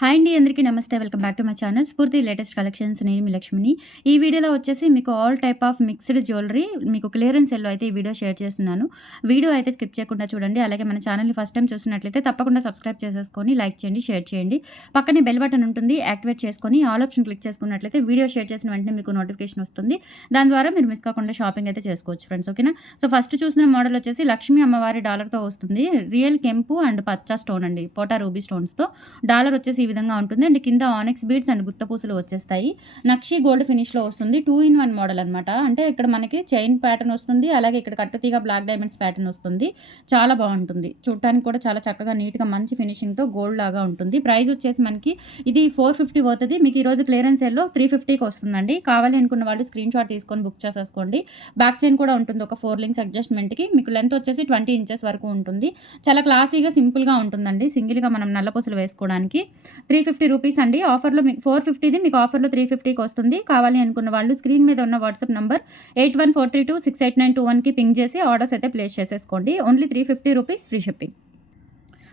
Hi అండి. అందరికీ నమస్తే. Welcome back to my channel. స్ఫూర్తి లేటెస్ట్ కలెక్షన్స్. నేను మీ లక్ష్మిని. ఈ వీడియోలో వచ్చేసి మీకు all type of mixed jewellery మీకు క్లియరెన్స్ సేల్‌లో అయితే ఈ వీడియో షేర్ చేస్తున్నాను. వీడియో అయితే స్కిప్ చేయకుండా చూడండి. అలాగే మన ఛానల్‌ని ఫస్ట్ టైమ్ చూస్తున్నట్లయితే తప్పకుండా సబ్స్క్రైబ్ చేసేసుకొని లైక్ చేయండి, షేర్ చేయండి. పక్కనే బెల్ బటన్ ఉంటుంది. యాక్టివేట్ చేసుకొని ఆల్ ఆప్షన్ క్లిక్ చేసుకున్నట్లయితే వీడియో షేర్ చేసిన వెంటనే మీకు నోటిఫికేషన్ వస్తుంది. దాని ద్వారా మీరు మిస్ కాకుండా షాపింగ్ అయితే చేసుకోవచ్చు ఫ్రెండ్స్. ఓకేనా? సో ఫస్ట్ చూసిన మోడల్ వచ్చేసి లక్ష్మీ అమ్మవారి డాలర్‌తో వస్తుంది. రియల్ కెంపు అండ్ పచ్చ స్టోన్ అండి. పోటా రూబీ స్టోన్స్‌తో డాలర్ వచ్చేసి ఈ విధంగా ఉంటుంది. అండ్ కింద ఆనెక్స్ బీడ్స్ అండ్ గుత్తపూసలు వచ్చేస్తాయి. నక్షి గోల్డ్ ఫినిష్‌లో వస్తుంది. 2 ఇన్ 1 మోడల్ అనమాట. అంటే ఇక్కడ మనకి చైన్ ప్యాటర్న్ వస్తుంది. అలాగే ఇక్కడ కట్టుతీగ బ్లాక్ డైమండ్స్ ప్యాటర్న్ వస్తుంది. చాలా బాగుంటుంది. చూడటానికి కూడా చాలా చక్కగా నీట్‌గా మంచి ఫినిషింగ్‌తో గోల్డ్ లాగా ఉంటుంది. ప్రైస్ వచ్చేసి మనకి ఇది 450 అవుతది. మీకు ఈరోజు క్లియరెన్స్ సేల్‌లో 350కి వస్తుందండి. కావాలి అనుకున్న వాళ్ళు స్క్రీన్ షాట్ తీసుకొని బుక్ చేసేసుకోండి. బ్యాక్ చైన్ కూడా ఉంటుంది. ఒక 4 లింక్స్ అడ్జస్ట్‌మెంట్‌కి. మీకు లెంత్ వచ్చేసి 20 ఇంచెస్ వరకు ఉంటుంది. చాలా క్లాసీగా సింపుల్‌గా ఉంటుందండి. సింగిల్‌గా మనం నల్లపూసలు వేసుకోవడానికి 350 రూపీస్ అండి. ఆఫర్‌లో మీకు 450ది మీకు ఆఫర్‌లో 350కి వస్తుంది. కావాలి అనుకున్న వాళ్ళు స్క్రీన్ మీద ఉన్న వాట్సాప్ నంబర్ 8143268921కి పింగ్ చేసి ఆర్డర్స్ అయితే ప్లేస్ చేసేసుకోండి. Only 350 rupees free shipping.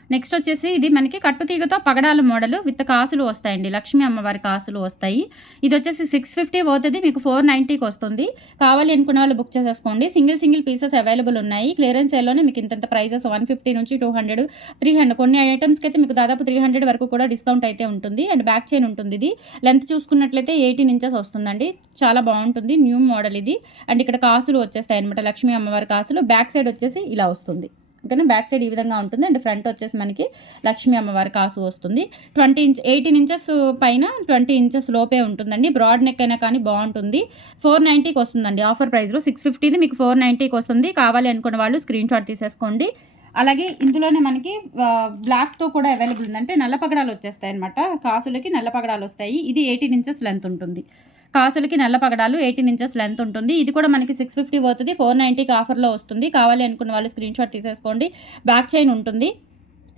Next వచ్చేసి ఇది మనకి కట్టుతీగతో పగడాల మోడల్ విత్ కాసులు వస్తాయండి. లక్ష్మీ అమ్మవారి కాసులు వస్తాయి. ఇది వచ్చేసి 650 అవుతుంది. మీకు 490కి వస్తుంది. కావాలి అనుకున్న వాళ్ళు బుక్ చేసేసుకోండి. సింగిల్ పీసెస్ అవైలబుల్ ఉన్నాయి. క్లియరెన్స్ సేల్‌లోనే మీకు ఇంత ప్రైజెస్ 150 నుంచి 200, 300 కొన్ని ఐటమ్స్కి అయితే మీకు దాదాపు 300 వరకు కూడా డిస్కౌంట్ అయితే ఉంటుంది. అండ్ బ్యాక్ చైన్ ఉంటుంది. ఇది లెంత్ చూసుకున్నట్లయితే 18 ఇంచెస్ వస్తుందండి. చాలా బాగుంటుంది. న్యూ మోడల్ ఇది. అండ్ ఇక్కడ కాసులు వచ్చేస్తాయి అనమాట. లక్ష్మీ అమ్మవారి కాసులు. బ్యాక్ సైడ్ వచ్చేసి ఇలా వస్తుంది. ఓకేనా? బ్యాక్ సైడ్ ఈ విధంగా ఉంటుంది. అండ్ ఫ్రంట్ వచ్చేసి మనకి లక్ష్మీ అమ్మవారి కాసు వస్తుంది. 18 ఇంచెస్ పైన 20 ఇంచెస్ లోపే ఉంటుందండి. బ్రాడ్ నెక్ అయినా కానీ బాగుంటుంది. 490కి వస్తుందండి. ఆఫర్ ప్రైస్లో 650ది మీకు 490కి వస్తుంది. కావాలి అనుకున్న వాళ్ళు స్క్రీన్ షాట్ తీసేసుకోండి. అలాగే ఇందులోనే మనకి బ్లాక్తో కూడా అవైలబుల్ ఉంది. అంటే నల్ల పగడాలు వచ్చేస్తాయి అనమాట. కాసులకి నల్ల పగడాలు వస్తాయి. ఇది 18 ఇంచెస్ లెంత్ ఉంటుంది. కాసులకి నల్ల పగడాలు 18 ఇంచెస్ లెంత్ ఉంటుంది. ఇది కూడా మనకి 650 అవుతుంది. 490కి ఆఫర్లో వస్తుంది. కావాలి అనుకున్న వాళ్ళు స్క్రీన్ షాట్ తీసేసుకోండి. బ్యాక్ చైన్ ఉంటుంది.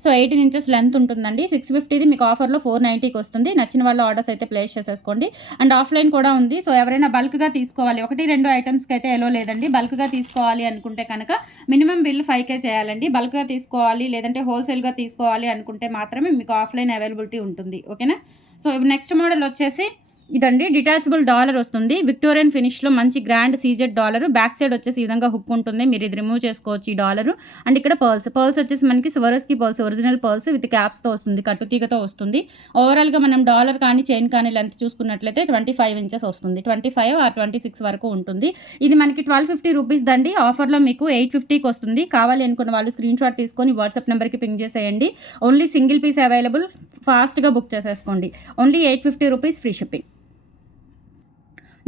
సో 18 ఇంచెస్ లెంత్ ఉంటుందండి. 650ది మీకు ఆఫర్లో 490కి వస్తుంది. నచ్చిన వాళ్ళు ఆర్డర్స్ అయితే ప్లేస్ చేసేసుకోండి. అండ్ ఆఫ్లైన్ కూడా ఉంది. సో ఎవరైనా బల్క్గా తీసుకోవాలి, 1-2 ఐటమ్స్కి అయితే ఎలో లేదండి. బల్క్గా తీసుకోవాలి అనుకుంటే కనుక మినిమం బిల్ 5K చేయాలండి. బల్క్గా తీసుకోవాలి లేదంటే హోల్సేల్గా తీసుకోవాలి అనుకుంటే మాత్రమే మీకు ఆఫ్లైన్ అవైలబిలిటీ ఉంటుంది. ఓకేనా? సో నెక్స్ట్ మోడల్ వచ్చేసి ఇదండి. డిటాచబుల్ డాలర్ వస్తుంది. విక్టోరియన్ ఫినిష్‌లో మంచి grand CZ dollar. Back side వచ్చేసి ఈ విధంగా హుక్ ఉంటుంది. మీరు ఇది రిమూవ్ చేసుకోవచ్చు ఈ డాలర్. అండ్ ఇక్కడ పర్ల్స్ వచ్చేసి మనకి Swarovski pearls, original pearls with క్యాప్స్తో వస్తుంది. కట్టుతీగతో వస్తుంది. ఓవరాల్గా మనం డాలర్ కానీ చైన్ కానీ లెంత్ చూసుకున్నట్లయితే 25 ఇంచెస్ వస్తుంది. 25 ఆర్ 26 వరకు ఉంటుంది. ఇది మనకి 1250 రూపీస్ దండి. ఆఫర్లో మీకు 850కి వస్తుంది. కావాలి అనుకున్న వాళ్ళు స్క్రీన్ షాట్ తీసుకొని వాట్సాప్ నెంబర్కి పింగ్ చేసేయండి. Only single piece available. ఫాస్ట్గా బుక్ చేసేసుకోండి. Only 850 rupees free shipping.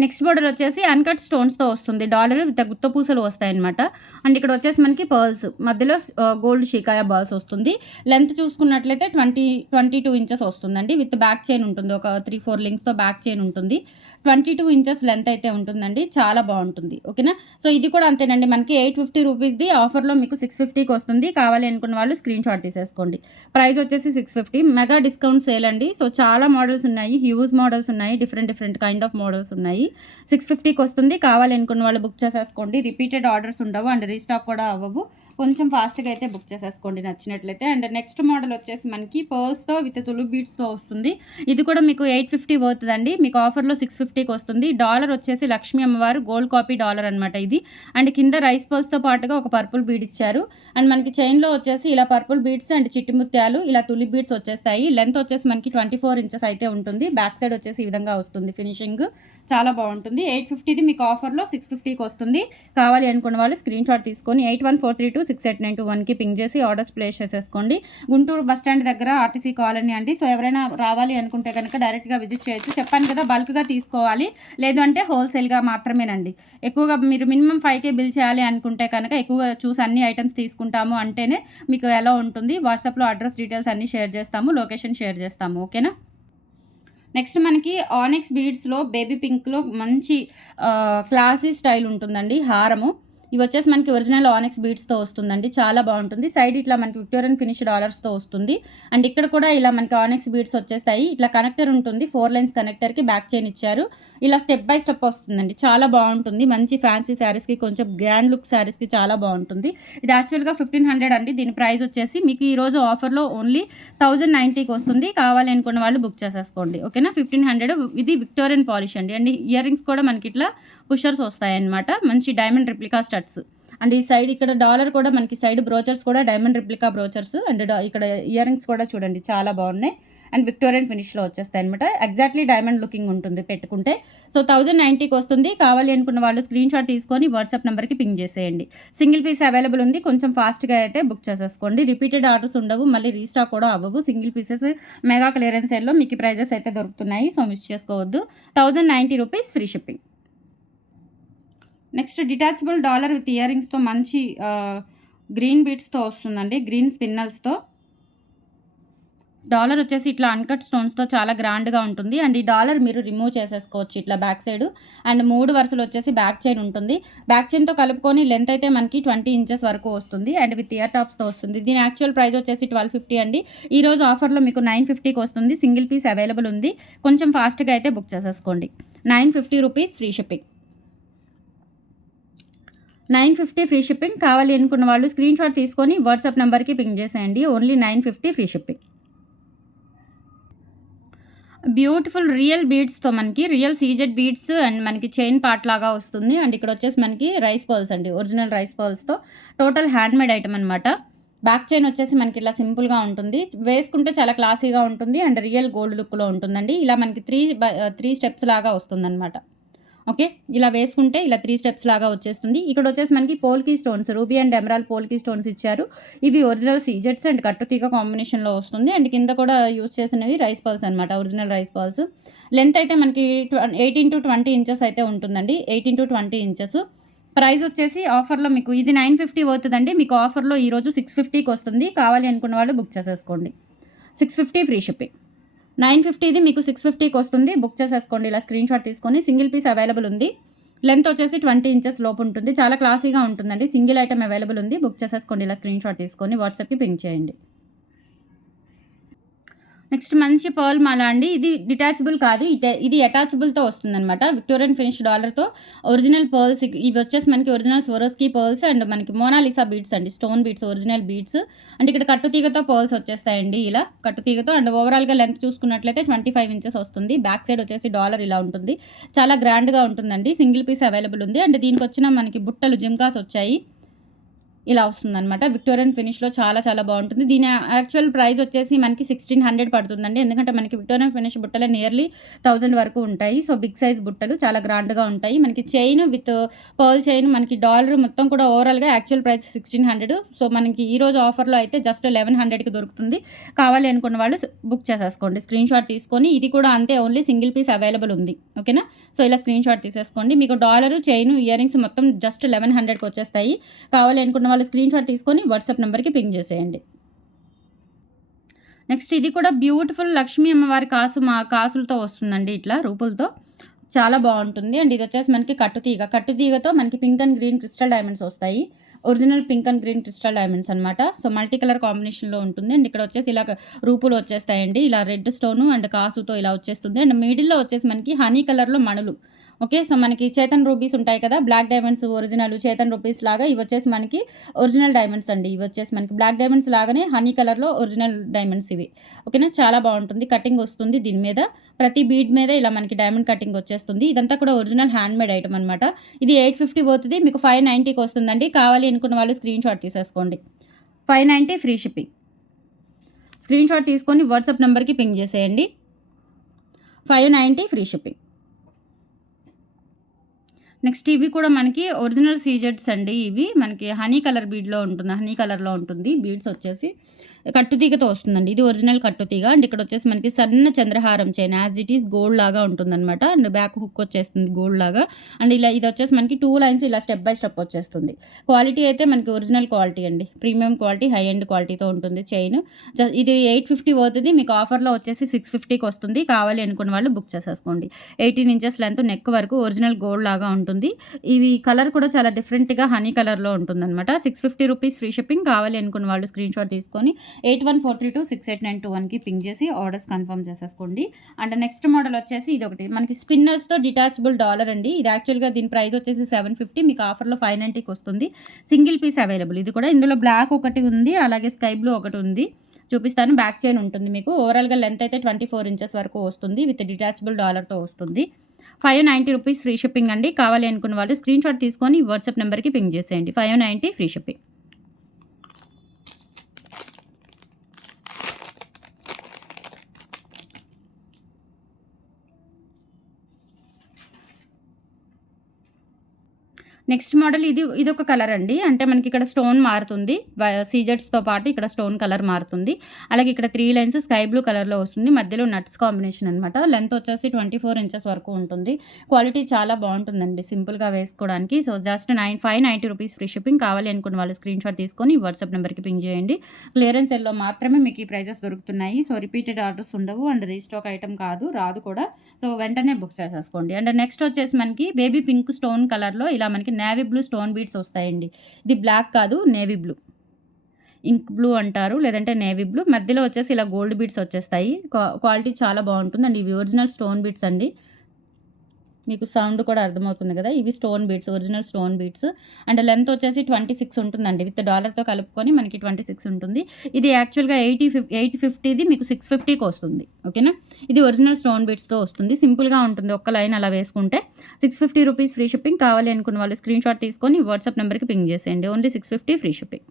Next model వచ్చేసి అన్కట్ స్టోన్స్తో వస్తుంది. డాలర్ విత్ గుత్తపూసలు వస్తాయన్నమాట. అండ్ ఇక్కడ వచ్చేసి మనకి పర్ల్స్ మధ్యలో గోల్డ్ షికాయ బాల్స్ వస్తుంది. లెంత్ చూసుకున్నట్లయితే 22 ఇంచెస్ వస్తుందండి. విత్ బ్యాక్ చైన్ ఉంటుంది. ఒక 3-4 లింక్స్తో బ్యాక్ చైన్ ఉంటుంది. 22 ఇంచెస్ లెంత్ అయితే ఉంటుందండి. చాలా బాగుంటుంది. ఓకేనా? సో ఇది కూడా అంతేనండి. మనకి 850 రూపీస్ది ఆఫర్లో మీకు 650కి వస్తుంది. కావాలి అనుకున్న వాళ్ళు స్క్రీన్ షాట్ తీసేసుకోండి. ప్రైస్ వచ్చేసి 650. మెగా డిస్కౌంట్ సేల్ అండి. సో చాలా మోడల్స్ ఉన్నాయి. హ్యూజ్ మోడల్స్ ఉన్నాయి. డిఫరెంట్ కైండ్ ఆఫ్ మోడల్స్ ఉన్నాయి. 650కి వస్తుంది. కావాలి అనుకున్న వాళ్ళు బుక్ చేసేసుకోండి. రిపీటెడ్ ఆర్డర్స్ ఉండవు అండ్ రీస్టాక్ కూడా అవ్వవు. కొంచెం ఫాస్ట్గా అయితే బుక్ చేసేసుకోండి నచ్చినట్లయితే. అండ్ నెక్స్ట్ మోడల్ వచ్చేసి మనకి పర్ల్స్తో విత్ తులు బీడ్స్తో వస్తుంది. ఇది కూడా మీకు 850 అవుతుందండి. మీకు ఆఫర్లో 650కి వస్తుంది. డాలర్ వచ్చేసి లక్ష్మీ అమ్మవారు గోల్డ్ కాపీ డాలర్ అనమాట ఇది. అండ్ కింద రైస్ పర్ల్స్తో పాటుగా ఒక పర్పుల్ బీడ్ ఇచ్చారు. అండ్ మనకి చైన్లో వచ్చేసి ఇలా పర్పుల్ బీడ్స్ అండ్ చిట్టి ముత్యాలు ఇలా తులి బీడ్స్ వచ్చేస్తాయి. లెంత్ వచ్చేసి మనకి 24 ఇంచెస్ అయితే ఉంటుంది. బ్యాక్ సైడ్ వచ్చేసి ఈ విధంగా వస్తుంది ఫినిషింగ్. చాలా బాగుంటుంది. 850ది మీకు ఆఫర్లో 650కి వస్తుంది. కావాలి అనుకున్న వాళ్ళు స్క్రీన్ షాట్ తీసుకొని 8143268921కి పింగ్ చేసి ఆర్డర్స్ ప్లేస్ చేసేసుకోండి. గుంటూరు బస్ స్టాండ్ దగ్గర ఆర్టీసీ కాలనీ అండి. సో ఎవరైనా రావాలి అనుకుంటే కనుక డైరెక్ట్గా విజిట్ చేయొచ్చు. చెప్పాను కదా, బల్క్గా తీసుకోవాలి లేదు అంటే హోల్సేల్గా మాత్రమేనండి. ఎక్కువగా మీరు మినిమం 5K బిల్ చేయాలి అనుకుంటే కనుక ఎక్కువగా చూసి అన్ని ఐటమ్స్ తీసుకుంటాము అంటేనే మీకు ఎలా ఉంటుంది. వాట్సాప్లో అడ్రస్ డీటెయిల్స్ అన్నీ షేర్ చేస్తాము. లొకేషన్ షేర్ చేస్తాము. ఓకేనా? నెక్స్ట్ మనకి ఆనెక్స్ బీడ్స్లో బేబీ పింక్లో మంచి క్లాసీ స్టైల్ ఉంటుందండి హారము. ఇవి వచ్చేసి మనకి ఒరిజినల్ ఆనెక్స్ బీడ్స్తో వస్తుందండి, చాలా బాగుంటుంది. సైడ్ ఇట్లా మనకి విక్టోరియన్ ఫినిష్ డాలర్స్తో వస్తుంది. అండ్ ఇక్కడ కూడా ఇలా మనకి ఆనెక్స్ బీడ్స్ వచ్చేస్తాయి. ఇట్లా కనెక్టర్ ఉంటుంది, 4 లైన్స్ కనెక్టర్కి బ్యాక్ చైన్ ఇచ్చారు. ఇలా స్టెప్ బై స్టెప్ వస్తుందండి, చాలా బాగుంటుంది. మంచి ఫ్యాన్సీ శారీస్కి, కొంచెం గ్రాండ్ లుక్ శారీస్కి చాలా బాగుంటుంది. ఇది యాక్చువల్గా 1500 అండి. దీని ప్రైస్ వచ్చేసి మీకు ఈరోజు ఆఫర్లో ఓన్లీ 1090కి వస్తుంది. కావాలి అనుకున్న వాళ్ళు బుక్ చేసేసుకోండి, ఓకేనా. 1500. ఇది విక్టోరియన్ పాలిష్ అండి. అండ్ ఇయర్ రింగ్స్ కూడా మనకి ఇట్లా పుషర్స్ వస్తాయన్నమాట, మంచి డైమండ్ రిప్లికా స్టడ్స్. అండ్ ఈ సైడ్ ఇక్కడ డాలర్ కూడా మనకి సైడ్ బ్రోచర్స్ కూడా డైమండ్ రిప్లికా బ్రోచర్స్. అండ్ ఇక్కడ ఇయర్ రింగ్స్ కూడా చూడండి చాలా బాగున్నాయి. అండ్ విక్టోరియన్ ఫినిష్లో వచ్చేస్తాయి అనమాట. ఎగ్జాక్ట్లీ డైమండ్ లుకింగ్ ఉంటుంది పెట్టుకుంటే. సో 1090కి వస్తుంది. కావాలి అనుకున్న వాళ్ళు స్క్రీన్ షాట్ తీసుకొని వాట్సాప్ నెంబర్కి పింగ్ చేసేయండి. సింగిల్ పీస్ అవైలబుల్ ఉంది, కొంచెం ఫాస్ట్గా అయితే బుక్ చేసేసుకోండి. రిపీటెడ్ ఆర్డర్స్ ఉండవు, మళ్ళీ రీస్టాక్ కూడా అవ్వవు. సింగిల్ పీసెస్ మెగా క్లియరెన్స్ సేల్లో మీకు ప్రైజెస్ అయితే దొరుకుతున్నాయి, సో మిస్ చేసుకోవద్దు. 1090 rupees free shipping. Next detachable dollar with ear రింగ్స్తో మంచి గ్రీన్ బీడ్స్తో వస్తుందండి, గ్రీన్ స్పిన్నల్స్తో. డాలర్ వచ్చేసి ఇట్లా అన్కట్ స్టోన్స్తో చాలా గ్రాండ్గా ఉంటుంది. అండ్ ఈ డాలర్ మీరు రిమూవ్ చేసేసుకోవచ్చు ఇట్లా బ్యాక్ సైడ్. అండ్ 3 వరుసలు వచ్చేసి బ్యాక్ చైన్ ఉంటుంది. బ్యాక్ చైన్తో కలుపుకొని లెంత్ అయితే మనకి 20 ఇంచెస్ వరకు వస్తుంది. అండ్ విత్ ఇయర్ టాప్స్తో వస్తుంది. దీని యాక్చువల్ ప్రైస్ వచ్చేసి 1250 అండి. ఈరోజు ఆఫర్లో మీకు 950కి వస్తుంది. సింగిల్ పీస్ అవైలబుల్ ఉంది, కొంచెం ఫాస్ట్గా అయితే బుక్ చేసేసుకోండి. 950 rupees free shipping. 950 free shipping. కావాలి అనుకున్న వాళ్ళు స్క్రీన్ షాట్ తీసుకొని వాట్సాప్ నెంబర్కి పింగ్ చేసేయండి. Only 950 free shipping. Beautiful real బీడ్స్తో మనకి రియల్ సీజెడ్ బీడ్స్ అండ్ మనకి చైన్ పార్ట్ లాగా వస్తుంది. అండ్ ఇక్కడ వచ్చేసి మనకి రైస్ పర్ల్స్ అండి, ఒరిజినల్ రైస్ పర్ల్స్తో టోటల్ హ్యాండ్మేడ్ ఐటమ్ అనమాట. బ్యాక్ చైన్ వచ్చేసి మనకి ఇలా సింపుల్గా ఉంటుంది, వేసుకుంటే చాలా క్లాసీగా ఉంటుంది. అండ్ రియల్ గోల్డ్ లుక్లో ఉంటుందండి. ఇలా మనకి 3 స్టెప్స్ లాగా వస్తుందన్నమాట. ఓకే, ఇలా వేసుకుంటే ఇలా 3 స్టెప్స్ లాగా వచ్చేస్తుంది. ఇక్కడ వచ్చేసి మనకి polki stones, ruby and emerald polki stones ఇచ్చారు. ఇవి ఒరిజినల్ సీజెట్స్ అండ్ కట్టుతీగ కాంబినేషన్లో వస్తుంది. అండ్ కింద కూడా యూస్ చేసినవి రైస్ పర్ల్స్ అనమాట, ఒరిజినల్ రైస్ పర్ల్స్. లెంత్ అయితే మనకి 18 to 20 ఇంచెస్ అయితే ఉంటుందండి, 18 to 20 ఇంచెస్. ప్రైస్ వచ్చేసి ఆఫర్లో మీకు ఇది 950 అవుతుందండి. మీకు ఆఫర్లో ఈరోజు 650కి వస్తుంది. కావాలి అనుకున్న వాళ్ళు బుక్ చేసేసుకోండి. 650 ఫ్రీ షిప్పింగ్. 950ది మీకు 650కి వస్తుంది. బుక్ చేసేసుకోండి ఇలా స్క్రీన్ షాట్ తీసుకొని. సింగిల్ పీస్ అవైలబుల్ ఉంది. లెంత్ వచ్చేసి 20 ఇంచెస్ లోపు ఉంటుంది, చాలా క్లాసీగా ఉంటుందండి. సింగిల్ ఐటమ్ అవైలబుల్ ఉంది. బుక్ చేసేసుకోండి ఇలా స్క్రీన్ షాట్ తీసుకొని వాట్సాప్కి పింగ్ చేయండి. నెక్స్ట్ మంచి పర్ల్ మాల అండి. ఇది డిటాచబుల్ కాదు, ఇది అటాచబుల్తో వస్తుందన్నమాట. విక్టోరియన్ ఫినిష్ డాలర్తో ఒరిజినల్ పర్ల్స్. ఇవి వచ్చేసి మనకి ఒరిజినల్ స్వరోస్కీ పర్ల్స్ అండ్ మనకి మోనాలిసా బీడ్స్ అండి, stone beads, original beads. And ఇక్కడ కట్టుతీగతో పర్ల్స్ వచ్చేస్తాయండి, ఇలా కట్టుతీగతో. అండ్ ఓవరాల్గా లెంత్ చూసుకున్నట్లయితే 25 ఇంచెస్ వస్తుంది. బ్యాక్ సైడ్ వచ్చేసి డాలర్ ఇలా ఉంటుంది, చాలా గ్రాండ్గా ఉంటుందండి. సింగిల్ పీస్ అవైలబుల్ ఉంది. అండ్ దీనికి వచ్చిన మనకి బుట్టలు జిమ్కాస్ వచ్చాయి, ఇలా వస్తుందన్నమాట. విక్టోరియన్ ఫినిష్లో చాలా చాలా బాగుంటుంది. దీని యాక్చువల్ ప్రైస్ వచ్చేసి మనకి 1600 పడుతుందండి. ఎందుకంటే మనకి విక్టోరియన్ ఫినిష్ బుట్టలు నియర్లీ 1000 వరకు ఉంటాయి. సో బిగ్ సైజ్ బుట్టలు చాలా గ్రాండ్గా ఉంటాయి. మనకి చైన్ విత్ పర్ల్ చైన్, మనకి డాలర్ మొత్తం కూడా ఓవరాల్గా యాక్చువల్ ప్రైస్ 1600. సో మనకి ఈరోజు ఆఫర్లో అయితే జస్ట్ 1100కి దొరుకుతుంది. కావాలి అనుకున్న వాళ్ళు బుక్ చేసేసుకోండి, స్క్రీన్ షాట్ తీసుకొని. ఇది కూడా అంతే, ఓన్లీ సింగిల్ పీస్ అవైలబుల్ ఉంది, ఓకేనా. సో ఇలా స్క్రీన్ షాట్ తీసేసుకోండి. మీకు డాలరు, చైన్, ఇయర్ రింగ్స్ మొత్తం జస్ట్ 1100కి వచ్చేస్తాయి. కావాలి అనుకున్న వాళ్ళు స్క్రీన్ షాట్ తీసుకొని వాట్సాప్ నెంబర్కి పింగ్ చేసేయండి. నెక్స్ట్ ఇది కూడా బ్యూటిఫుల్ లక్ష్మీ అమ్మవారి కాసులతో వస్తుందండి, ఇట్లా రూపులతో చాలా బాగుంటుంది. అండ్ ఇది వచ్చేసి మనకి కట్టుతీగతో మనకి pink and green crystal diamonds వస్తాయి. Original pink and green crystal diamonds అనమాట. సో మల్టీ కలర్ కాంబినేషన్లో ఉంటుంది. అండ్ ఇక్కడ వచ్చేసి ఇలా రూపులు వచ్చేస్తాయండి, ఇలా రెడ్ స్టోను అండ్ కాసుతో ఇలా వచ్చేస్తుంది. అండ్ మిడిల్లో వచ్చేసి మనకి హనీ కలర్లో మణులు. ఓకే, సో మనకి చేతన్ రూబీస్ ఉంటాయి కదా, బ్లాక్ డైమండ్స్ ఒరిజినల్ చేతన్ రూబీస్ లాగా. ఇవి వచ్చేసి మనకి ఒరిజినల్ డైమండ్స్ అండి. ఇవి వచ్చేసి మనకి బ్లాక్ డైమండ్స్ లాగానే హనీ కలర్లో ఒరిజినల్ డైమండ్స్ ఇవి, ఓకేనా. చాలా బాగుంటుంది, కటింగ్ వస్తుంది దీని మీద. ప్రతి బీడ్ మీద ఇలా మనకి డైమండ్ కటింగ్ వచ్చేస్తుంది. ఇదంతా కూడా ఒరిజినల్ హ్యాండ్మేడ్ ఐటమ్ అనమాట. ఇది 850 పోతుంది, మీకు 590కి వస్తుందండి. కావాలి అనుకున్న వాళ్ళు స్క్రీన్ షాట్ తీసేసుకోండి. 590 ఫ్రీ షిప్పింగ్. స్క్రీన్ షాట్ తీసుకొని వాట్సాప్ నెంబర్కి పింగ్ చేసేయండి. 590 ఫ్రీ షిప్పింగ్. నెక్స్ట్ ఇవి కూడా మనకి ఒరిజినల్ సీజెడ్స్ అండి. ఇవి మనకి హనీ కలర్ బీడ్లో ఉంటుంది, హనీ కలర్లో ఉంటుంది బీడ్స్ వచ్చేసి. కట్టుతీగతో వస్తుందండి. ఇది ఒరిజినల్ కట్టుతీగ. అండ్ ఇక్కడ వచ్చేసి మనకి సన్న చంద్రహారం chain as it is gold లాగా ఉంటుందనమాట. అండ్ బ్యాక్ హుక్ వచ్చేస్తుంది గోల్డ్ లాగా. అండ్ ఇలా ఇది వచ్చేసి మనకి 2 లైన్స్ ఇలా స్టెప్ బై స్టెప్ వచ్చేస్తుంది. క్వాలిటీ అయితే మనకి ఒరిజినల్ క్వాలిటీ అండి. ప్రీమియం క్వాలిటీ, హై ఎండ్ క్వాలిటీతో ఉంటుంది చైన్. ఇది 850 అవుతుంది. మీకు ఆఫర్లో వచ్చేసి 650కి వస్తుంది. కావాలి అనుకున్న వాళ్ళు బుక్ చేసేసుకోండి. 18 ఇంచెస్ లెంత్, నెక్ వరకు ఒరిజినల్ గోల్డ్ లాగా ఉంటుంది. ఇవి కలర్ కూడా చాలా డిఫరెంట్గా హనీ కలర్లో ఉంటుందన్నమాట. 650 రూపీస్ ఫ్రీ షిప్పింగ్. కావాలి అనుకున్న వాళ్ళు స్క్రీన్ షాట్ తీసుకొని 8143268921కి పింక్ చేసి ఆర్డర్స్ కన్ఫర్మ్ చేసేసుకోండి. అండ్ నెక్స్ట్ మోడల్ వచ్చేసి ఇది ఒకటి మనకి స్పిన్నర్స్తో డిటాచబుల్ డాలర్ అండి. ఇది యాక్చువల్గా దీని ప్రైస్ వచ్చేసి 750, మీకు ఆఫర్లో 590కి వస్తుంది. Single piece available. ఇది కూడా ఇందులో బ్లాక్ ఒకటి ఉంది, అలాగే స్కై బ్లూ ఒకటి ఉంది. చూపిస్తాను. బ్యాక్ చైన్ ఉంటుంది మీకు. ఓవరాల్గా లెంత్ అయితే 24 ఇంచెస్ వరకు వస్తుంది. విత్ డిటాచబుల్ డాలర్తో వస్తుంది. 590 రూపీస్ ఫ్రీ షిప్పింగ్ అండి. కావాలి అనుకున్న వాళ్ళు స్క్రీన్ షాట్ తీసుకొని వాట్సాప్ నెంబర్కి పింక్ చేసేయండి. 590 ఫ్రీ షిప్పింగ్. నెక్స్ట్ మోడల్ ఇదొక కలర్ అండి. అంటే మనకి ఇక్కడ స్టోన్ మారుతుంది. సీజెట్స్తో పాటు ఇక్కడ స్టోన్ కలర్ మారుతుంది. అలాగే ఇక్కడ 3 లైన్స్ స్కై బ్లూ కలర్లో వస్తుంది. మధ్యలో నట్స్ కాంబినేషన్ అనమాట. లెంత్ వచ్చేసి 24 ఇంచెస్ వరకు ఉంటుంది. క్వాలిటీ చాలా బాగుంటుందండి సింపుల్గా వేసుకోవడానికి. So just 590 rupees free shipping. కావాలి అనుకున్న వాళ్ళు స్క్రీన్ షాట్ తీసుకొని వాట్సాప్ నెంబర్కి పింక్ చేయండి. క్లియరెన్స్ సెల్లో మాత్రమే మీకు ఈ ప్రైజెస్ దొరుకుతున్నాయి. సో రిపీటెడ్ ఆర్డర్స్ ఉండవు. అండ్ రీస్టాక్ ఐటమ్ కాదు, రాదు కూడా. సో వెంటనే బుక్ చేసేసుకోండి. అండ్ నెక్స్ట్ వచ్చేసి మనకి బేబీ పింక్ స్టోన్ కలర్లో ఇలా మనకి నేవీ బ్లూ స్టోన్ బీడ్స్ వస్తాయండి. ఇది బ్లాక్ కాదు, నేవీ బ్లూ, ఇంక్ బ్లూ అంటారు, లేదంటే నేవీ బ్లూ. మధ్యలో వచ్చేసి ఇలా గోల్డ్ బీడ్స్ వచ్చేస్తాయి. క్వాలిటీ చాలా బాగుంటుంది. అండ్ ఇవి ఒరిజినల్ స్టోన్ బీడ్స్ అండి. మీకు సౌండ్ కూడా అర్థమవుతుంది కదా. ఇవి stone beads, original stone beads. And length వచ్చేసి 26 ఉంటుందండి. విత్ డాలర్తో కలుపుకొని మనకి 26 ఉంటుంది. ఇది యాక్చువల్గా 850ది మీకు 650కి వస్తుంది. ఓకేనా. ఇది ఒరిజినల్ స్టోన్ బీడ్స్తో వస్తుంది. సింపుల్గా ఉంటుంది. ఒక్క లైన్ అలా వేసుకుంటే 650 రూపీస్ ఫ్రీ షిప్పింగ్. కావాలి అనుకున్న వాళ్ళు స్క్రీన్ షాట్ తీసుకొని వాట్సాప్ నెంబర్కి పింక్ చేసేయండి. Only 650 free shipping.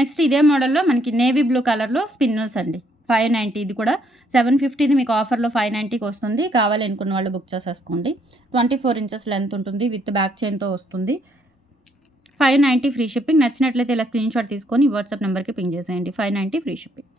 నెక్స్ట్ ఇదే మోడల్లో మనకి నేవీ బ్లూ కలర్లో స్పిన్నర్స్ అండి. 590. ఇది కూడా 750ది మీకు ఆఫర్లో 590కి వస్తుంది. కావాలి అనుకున్న వాళ్ళు బుక్ చేసేసుకోండి. 24 ఇంచెస్ లెంత్ ఉంటుంది. విత్ బ్యాక్ చైన్తో వస్తుంది. 590 ఫ్రీ షిప్పింగ్. నచ్చినట్లయితే ఇలా స్క్రీన్ షాట్ తీసుకొని వాట్సాప్ నెంబర్కి పింక్ చేసేయండి. 590 ఫ్రీ షిప్పింగ్.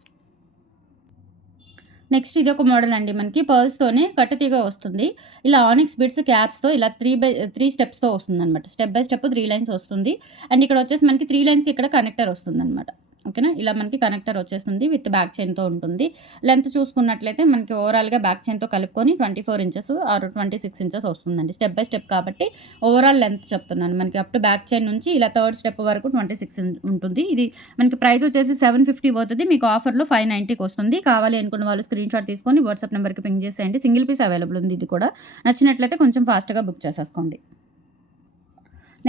నెక్స్ట్ ఇది ఒక మోడల్ అండి. మనకి పర్ల్స్తోనే కట్టుతీగ వస్తుంది. ఇలా ఆనిక్స్ బిడ్స్ క్యాప్స్తో ఇలా 3 స్టెప్స్తో వస్తుంది అనమాట. స్టెప్ బై స్టెప్ 3 లైన్స్ వస్తుంది. అండ్ ఇక్కడ వచ్చేసి మనకి 3 లైన్స్కి ఇక్కడ కనెక్టర్ వస్తుంది అనమాట. ఓకేనా. ఇలా మనకి కనెక్టర్ వచ్చేస్తుంది. విత్ బ్యాక్ చైన్తో ఉంటుంది. లెంత్ చూసుకున్నట్లయితే మనకి ఓవరాల్గా బ్యాక్ చైన్తో కలుపుకొని 24 ఇంచెస్ ఆర్ 26 ఇంచెస్ వస్తుందండి. స్టెప్ బై స్టెప్ కాబట్టి ఓవరాల్ లెంత్ చెప్తున్నాను. మనకి అప్ టు బ్యాక్ చైన్ నుంచి ఇలా 3rd స్టెప్ వరకు 26 ఉంటుంది. ఇది మనకి ప్రైస్ వచ్చేసి 750 అవుతుంది. మీకు ఆఫర్లో 590కి వస్తుంది. కావాలి అనుకున్న వాళ్ళు స్క్రీన్ షాట్ తీసుకొని వాట్సాప్ నెంబర్కి పింక్ చేసేయండి. సింగిల్ పీస్ అవైలబుల్ ఉంది. ఇది కూడా నచ్చినట్లయితే కొంచెం ఫాస్ట్గా బుక్ చేసేసుకోండి.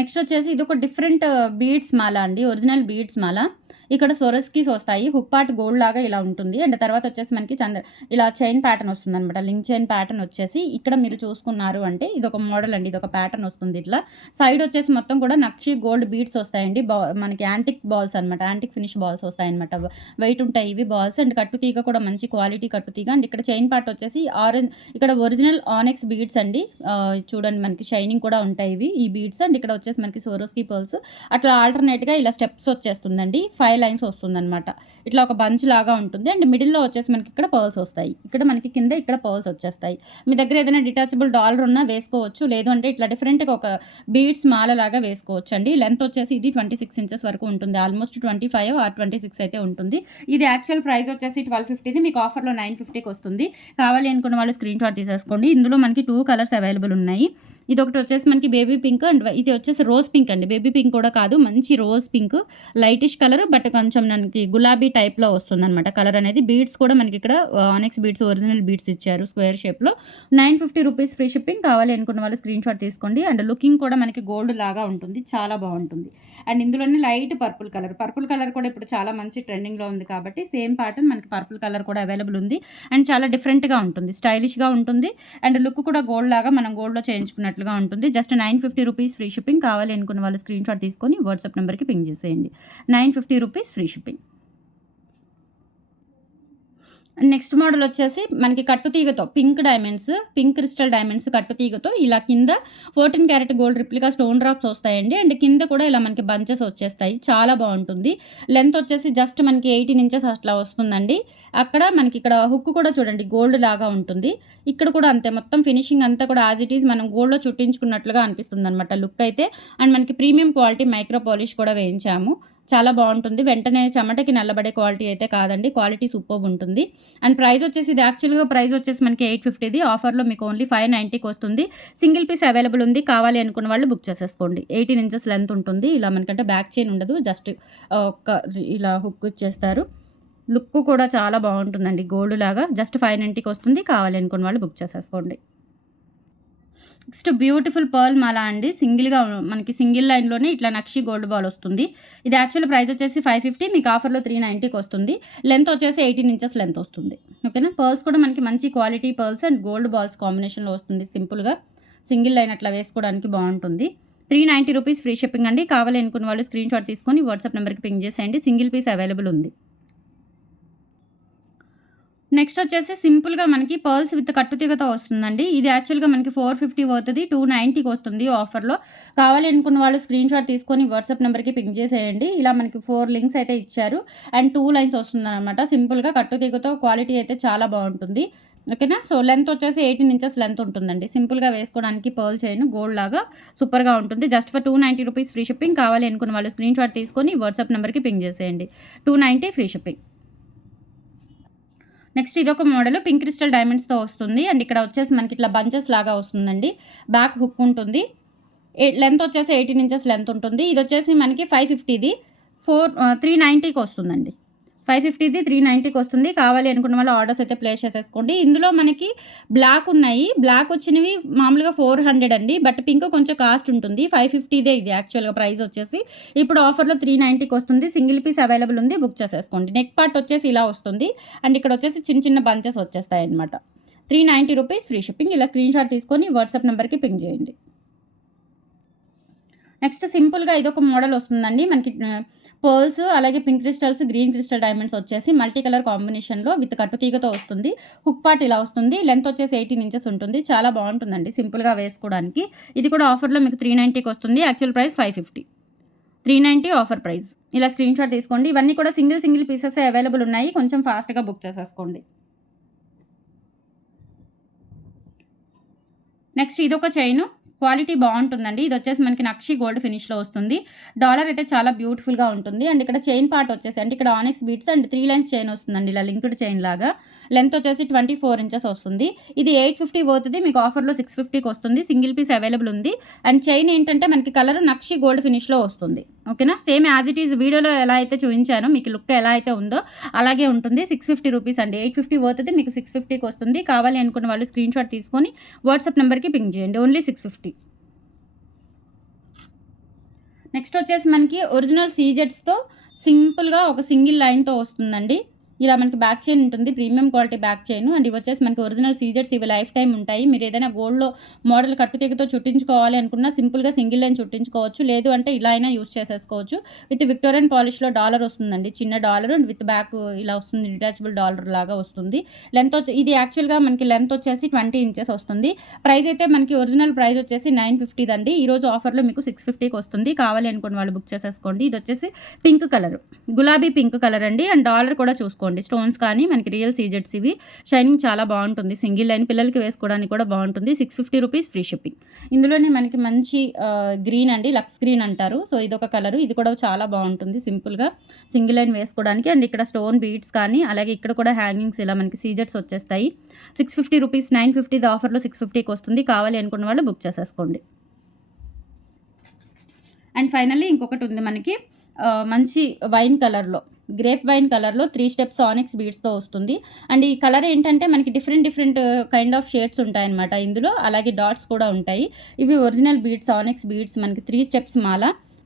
నెక్స్ట్ వచ్చేసి ఇది ఒక డిఫరెంట్ బీడ్స్ మాల అండి. ఒరిజినల్ బీడ్స్ మాల. ఇక్కడ సొరస్కీస్ వస్తాయి. హుక్ పార్ట్ గోల్డ్ లాగా ఇలా ఉంటుంది. అండ్ తర్వాత వచ్చేసి మనకి ఇలా చైన్ ప్యాటర్న్ వస్తుంది అనమాట. లింక్ చైన్ ప్యాటర్న్ వచ్చేసి ఇక్కడ మీరు చూసుకున్నారు అంటే ఇది ఒక మోడల్ అండి. ఇది ఒక ప్యాటర్న్ వస్తుంది. ఇట్లా సైడ్ వచ్చేసి మొత్తం కూడా నక్షి గోల్డ్ బీడ్స్ వస్తాయండి. మనకి యాంటిక్ బాల్స్ అనమాట. యాంటిక్ ఫినిష్ బాల్స్ వస్తాయన్నమాట. వెయిట్ ఉంటాయి ఇవి బాల్స్. అండ్ కట్టుతీగ కూడా మంచి క్వాలిటీ కట్టుతీగ. అండ్ ఇక్కడ చైన్ పార్ట్ వచ్చేసి ఆరెంజ్, ఇక్కడ ఒరిజినల్ ఆనెక్స్ బీడ్స్ అండి. చూడండి మనకి షైనింగ్ కూడా ఉంటాయి ఇవి ఈ బీడ్స్. అండ్ ఇక్కడ వచ్చేసి మనకి సోరోస్కీ పర్ల్స్ అట్లా ఆల్టర్నేట్గా ఇలా స్టెప్స్ వచ్చేస్తుందండి. 5 లైన్స్ వస్తుందన్నమాట. ఇట్లా ఒక బంచ్ లాగా ఉంటుంది. అండ్ మిడిల్లో వచ్చేసి మనకి ఇక్కడ పర్ల్స్ వస్తాయి. ఇక్కడ మనకి కింద ఇక్కడ పర్ల్స్ వచ్చేస్తాయి. మీ దగ్గర ఏదైనా డిటాచబుల్ డాలర్ ఉన్నా వేసుకోవచ్చు. లేదు అంటే ఇట్లా డిఫరెంట్గా ఒక బీడ్స్ మాల లాగా వేసుకోవచ్చు అండి. లెంత్ వచ్చేసి ఇది 26 ఇంచెస్ వరకు ఉంటుంది. ఆల్మోస్ట్ 25 ఆర్ 26 అయితే ఉంటుంది. ఇది యాక్చువల్ ప్రైస్ వచ్చేసి 1250ది. మీకు ఆఫర్లో 950కి వస్తుంది. కావాలి అనుకున్న వాళ్ళు స్క్రీన్ షాట్ తీసేసుకోండి. ఇందులో మనకి 2 కలర్స్ అవైలబుల్ ఉన్నాయి. ఇది ఒకటి వచ్చేసి మనకి బేబీ పింక్ అండ్ ఇది వచ్చేసి రోజ్ పింక్ అండి. బేబీ పింక్ కూడా కాదు, మంచి rose pink, lightish colour. But కొంచెం మనకి గులాబీ టైప్లో వస్తుంది అనమాట కలర్ అనేది. బీడ్స్ కూడా మనకి ఇక్కడ ఆనెక్స్ బీడ్స్, ఒరిజినల్ బీడ్స్ ఇచ్చారు స్క్వేర్ షేప్లో. 950 రూపీస్ ఫ్రీ షిప్పింగ్. కావాలి అనుకున్న వాళ్ళు స్క్రీన్ షాట్ తీసుకోండి. అండ్ లుకింగ్ కూడా మనకి గోల్డ్ లాగా ఉంటుంది. చాలా బాగుంటుంది. అండ్ ఇందులోనే లైట్ పర్పుల్ కలర్ కూడా ఇప్పుడు చాలా మంచి ట్రెండింగ్లో ఉంది కాబట్టి సేమ్ ప్యాటర్న్ మనకి పర్పుల్ కలర్ కూడా అవైలబుల్ ఉంది. అండ్ చాలా డిఫరెంట్గా ఉంటుంది, స్టైలిష్గా ఉంటుంది. అండ్ లుక్ కూడా గోల్డ్ లాగా మనం గోల్డ్లో చేయించుకున్నట్లుగా ఉంటుంది. Just 950 rupees free shipping. కావాలి అనుకున్న వాళ్ళు స్క్రీన్ షాట్ తీసుకొని వాట్సాప్ నెంబర్కి పింక్ చేసేయండి. 950 rupees free shipping. Next model వచ్చేసి మనకి కట్టుతీగతో పింక్ క్రిస్టల్ డైమండ్స్ కట్టుతీగతో ఇలా కింద 14 carat gold replica stone drops వస్తాయండి. అండ్ కింద కూడా ఇలా మనకి బంచెస్ వచ్చేస్తాయి. చాలా బాగుంటుంది. లెంత్ వచ్చేసి జస్ట్ మనకి 18 ఇంచెస్ అట్లా వస్తుందండి. అక్కడ మనకి ఇక్కడ హుక్ కూడా చూడండి గోల్డ్ లాగా ఉంటుంది. ఇక్కడ కూడా అంతే, మొత్తం ఫినిషింగ్ అంతా కూడా యాజ్ ఇట్ ఈజ్ మనం గోల్డ్లో చుట్టించుకున్నట్లుగా అనిపిస్తుంది అనమాట లుక్ అయితే. అండ్ మనకి ప్రీమియం క్వాలిటీ మైక్రో పాలిష్ కూడా వేయించాము. చాలా బాగుంటుంది. వెంటనే చెమటకి నల్లబడే క్వాలిటీ అయితే కాదండి. క్వాలిటీ సూపర్బ్ ఉంటుంది. అండ్ ప్రైస్ వచ్చేసి ఇది యాక్చువల్గా ప్రైస్ వచ్చేసి మనకి 850. ఆఫర్లో మీకు ఓన్లీ 590కి వస్తుంది. సింగిల్ పీస్ అవైలబుల్ ఉంది. కావాలి అనుకున్న వాళ్ళు బుక్ చేసేసుకోండి. 18 ఇంచెస్ లెంత్ ఉంటుంది. ఇలా మనకంటే బ్యాక్ చైన్ ఉండదు, జస్ట్ ఇలా హుక్ ఇచ్చేస్తారు. లుక్ కూడా చాలా బాగుంటుందండి. గోల్డ్ లాగా జస్ట్ 590కి వస్తుంది. కావాలి అనుకున్న వాళ్ళు బుక్ చేసేసుకోండి. నెక్స్ట్ బ్యూటిఫుల్ పర్ల్ మాల అండి. సింగిల్గా మనకి సింగిల్ లైన్లోనే ఇట్లా నక్షి గోల్డ్ బాల్ వస్తుంది. ఇది యాక్చువల్ ప్రైస్ వచ్చేసి 550, మీకు ఆఫర్లో 390కి వస్తుంది. లెంత్ వచ్చేసి 18 ఇంచెస్ లెంత్ వస్తుంది. ఓకేనా. పర్ల్స్ కూడా మనకి మంచి quality pearls and gold balls కాంబినేషన్లో వస్తుంది. సింపుల్గా సింగిల్ లైన్ అట్లా వేసుకోవడానికి బాగుంటుంది. 390 రూపీస్ ఫ్రీ షిప్పింగ్ అండి. కావాలి అనుకున్న వాళ్ళు స్క్రీన్ షాట్ తీసుకొని వాట్సాప్ నెంబర్కి పింగ్ చేసేయండి. సింగిల్ పీస్ అవైలబుల్ ఉంది. నెక్స్ట్ వచ్చేసి సింపుల్గా మనకి పర్ల్స్ విత్ కట్టుతీగతో వస్తుందండి. ఇది యాక్చువల్గా మనకి 450 అవుతుంది, 290కి వస్తుంది ఆఫర్లో. కావాలి అనుకున్న వాళ్ళు స్క్రీన్ షాట్ తీసుకొని వాట్సాప్ నెంబర్కి పింగ్ చేసేయండి. ఇలా మనకి 4 లింక్స్ అయితే ఇచ్చారు అండ్ 2 లైన్స్ వస్తుందన్నమాట. సింపుల్గా కట్టుతీగతో క్వాలిటీ అయితే చాలా బాగుంటుంది. ఓకేనా. సో లెంత్ వచ్చేసి 18 ఇంచెస్ లెంత్ ఉంటుందండి. సింపుల్గా వేసుకోవడానికి పర్ల్ చైన్ గోల్డ్ లాగా సూపర్గా ఉంటుంది. Just for 290 rupees free shipping. కావాలి అనుకున్న వాళ్ళు స్క్రీన్ షాట్ తీసుకొని వాట్సాప్ నెంబర్కి పింగ్ చేసేయండి. 290 ఫ్రీ షిప్పింగ్. నెక్స్ట్ ఇదొక మోడల్ పింక్ క్రిస్టల్ డైమండ్స్తో వస్తుంది. అండ్ ఇక్కడ వచ్చేసి మనకి ఇట్లా బంచెస్ లాగా వస్తుందండి. బ్యాక్ హుక్ ఉంటుంది. లెంత్ వచ్చేసి 18 ఇంచెస్ లెంత్ ఉంటుంది. ఇది వచ్చేసి మనకి 550ది 390కి వస్తుందండి. 550ది 390కి వస్తుంది. కావాలి అనుకున్న వాళ్ళు ఆర్డర్స్ అయితే ప్లేస్ చేసేసుకోండి. ఇందులో మనకి బ్లాక్ ఉన్నాయి. బ్లాక్ వచ్చినవి మామూలుగా 400 అండి. బట్ పింక్ కొంచెం కాస్ట్ ఉంటుంది. 550దే ఇది యాక్చువల్గా ప్రైస్ వచ్చేసి. ఇప్పుడు ఆఫర్లో 390కి వస్తుంది. సింగిల్ పీస్ అవైలబుల్ ఉంది. బుక్ చేసేసుకోండి. నెక్ పార్ట్ వచ్చేసి ఇలా వస్తుంది. అండ్ ఇక్కడ వచ్చేసి చిన్న చిన్న బంచెస్ వచ్చేస్తాయి అనమాట. 390 రూపీస్ ఫ్రీ షిప్పింగ్. ఇలా స్క్రీన్ షాట్ తీసుకొని వాట్సాప్ నెంబర్కి పింగ్ చేయండి. నెక్స్ట్ సింపుల్గా ఇదొక మోడల్ వస్తుందండి. మనకి పర్ల్స్ అలాగే pink crystals, green crystal diamonds వచ్చేసి మల్టీ కలర్ కాంబినేషన్లో విత్ కట్టుతీగతో వస్తుంది. హుక్ పార్ట్ ఇలా వస్తుంది. లెంత్ వచ్చేసి 18 ఇంచెస్ ఉంటుంది. చాలా బాగుంటుందండి సింపుల్గా వేసుకోవడానికి. ఇది కూడా ఆఫర్లో మీకు 390కి వస్తుంది. Actual price 550. 390 offer price. ఇలా స్క్రీన్ షాట్ తీసుకోండి. ఇవన్నీ కూడా సింగిల్ పీసెస్ అవైలబుల్ ఉన్నాయి. కొంచెం ఫాస్ట్గా బుక్ చేసేసుకోండి. నెక్స్ట్ ఇదొక చైను. క్వాలిటీ బాగుంటుందండి. ఇది వచ్చేసి మనకి నక్షి గోల్డ్ ఫినిష్లో వస్తుంది. డాలర్ అయితే చాలా బ్యూటిఫుల్గా ఉంటుంది. అండ్ ఇక్కడ చైన్ పార్ట్ వచ్చేసి అంటే ఇక్కడ onyx beats and 3 lines chain వస్తుందండి. ఇలా లింక్డ్ చైన్ లాగా. లెంత్ వచ్చేసి 24 ఇంచెస్ వస్తుంది. ఇది 850 అవుతుంది. మీకు ఆఫర్లో 650కి వస్తుంది. సింగిల్ పీస్ అవైలబుల్ ఉంది. అండ్ చైన్ ఏంటంటే మనకి కలర్ నక్షి గోల్డ్ ఫినిష్లో వస్తుంది. ఓకేనా. సేమ్ యాజ్ ఇట్ ఈజ్ వీడియోలో ఎలా అయితే చూపించానో మీకు లుక్ ఎలా అయితే ఉందో అలాగే ఉంటుంది. 650 రూపీస్ అండి. 850 అవుతుంది. మీకు 650కి వస్తుంది. కావాలి అనుకున్న వాళ్ళు స్క్రీన్ షాట్ తీసుకొని వాట్సాప్ నెంబర్కి పింగ్ చేయండి. ఓన్లీ 650. నెక్స్ట్ వచ్చేసి మనకి ఒరిజినల్ సీజెట్స్తో సింపుల్గా ఒక సింగిల్ లైన్తో వస్తుందండి. ఇలా మనకి బ్యాక్ చైన్ ఉంటుంది. Premium quality back chain. And ఇవి వచ్చేసి మనకి ఒరిజినల్ సీజెట్స్. ఇవి లైఫ్ టైం ఉంటాయి. మీరు ఏదైనా గోల్డ్లో మోడల్ కట్టుతీగతో చుట్టించుకోవాలి అనుకున్నా సింపుల్గా సింగిల్ లైన్ చుట్టించుకోవచ్చు. లేదు అంటే ఇలా అయినా యూస్ చేసేసుకోవచ్చు. విత్ విక్టోరియన్ పాలిష్లో డాలర్ వస్తుందండి. చిన్న డాలర్ అండ్ విత్ బ్యాక్ ఇలా వస్తుంది. డిటాచబుల్ డాలర్ లాగా వస్తుంది. లెంత్ ఇది యాక్చువల్గా మనకి లెంత్ వచ్చేసి 20 ఇంచెస్ వస్తుంది. ప్రైస్ అయితే మనకి ఒరిజినల్ ప్రైస్ వచ్చేసి 950 అండి. ఈరోజు ఆఫర్లో మీకు 650కి వస్తుంది. కావాలి అనుకున్న వాళ్ళు బుక్ చేసేసుకోండి. ఇది వచ్చేసి పింక్ కలర్, గులాబీ పింక్ కలర్ అండి. అండ్ డాలర్ కూడా చూసుకోండి. స్టోన్స్ కానీ మనకి రియల్ సీజెట్స్. ఇవి షైనింగ్ చాలా బాగుంటుంది. సింగిల్ లైన్ పిల్లలకి వేసుకోవడానికి కూడా బాగుంటుంది. 650 రూపీస్ ఫ్రీ షిప్పింగ్. ఇందులోనే మనకి మంచి గ్రీన్ అండి, లక్స్ గ్రీన్ అంటారు. సో ఇదొక కలరు. ఇది కూడా చాలా బాగుంటుంది సింపుల్గా సింగిల్ లైన్ వేసుకోవడానికి. అండ్ ఇక్కడ స్టోన్ బీడ్స్ కానీ అలాగే ఇక్కడ కూడా హ్యాంగింగ్స్ ఇలా మనకి సీజెట్స్ వచ్చేస్తాయి. 650 రూపీస్. 950 ఆఫర్లో 650కి వస్తుంది. కావాలి అనుకున్న వాళ్ళు బుక్ చేసేసుకోండి. అండ్ ఫైనల్లీ ఇంకొకటి ఉంది మనకి మంచి వైన్ కలర్లో, గ్రేప్ వైన్ కలర్లో 3 స్టెప్స్ ఆనిక్స్ బీడ్స్తో వస్తుంది. అండ్ ఈ కలర్ ఏంటంటే మనకి డిఫరెంట్ కైండ్ ఆఫ్ షేడ్స్ ఉంటాయన్నమాట ఇందులో. అలాగే డాట్స్ కూడా ఉంటాయి. ఇవి ఒరిజినల్ బీడ్స్, ఆనిక్స్ బీడ్స్. మనకి 3 స్టెప్స్ మాల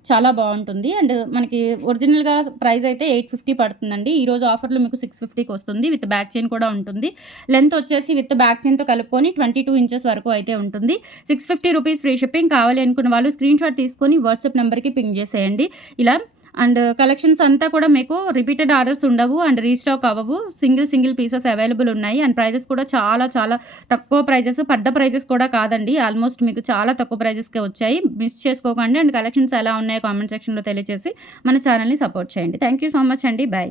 చాలా బాగుంటుంది. అండ్ మనకి ఒరిజినల్గా ప్రైస్ అయితే 850 పడుతుందండి. ఈరోజు ఆఫర్లో మీకు 650కి వస్తుంది. విత్ బ్యాక్ చైన్ కూడా ఉంటుంది. లెంత్ వచ్చేసి విత్ బ్యాక్ చైన్తో కలుపుకొని 22 ఇంచెస్ వరకు అయితే ఉంటుంది. 650 రూపీస్ ఫ్రీ షిప్పింగ్. కావాలి అనుకున్న వాళ్ళు స్క్రీన్ షాట్ తీసుకొని వాట్సాప్ నెంబర్కి పింగ్ చేసేయండి. ఇలా అండ్ కలెక్షన్స్ అంతా కూడా మీకు రిపీటెడ్ ఆర్డర్స్ ఉండవు అండ్ రీస్టాక్ అవ్వవు. సింగిల్ పీసెస్ అవైలబుల్ ఉన్నాయి అండ్ ప్రైజెస్ కూడా చాలా చాలా తక్కువ ప్రైజెస్, పడ్డ ప్రైజెస్ కూడా కాదండి. ఆల్మోస్ట్ మీకు చాలా తక్కువ ప్రైజెస్‌కే వచ్చాయి. మిస్ చేసుకోకండి. అండ్ కలెక్షన్స్ ఎలా ఉన్నాయో కామెంట్ సెక్షన్‌లో తెలియజేసి మన ఛానల్‌ని సపోర్ట్ చేయండి. థ్యాంక్ యూ సో మచ్ అండి. బై.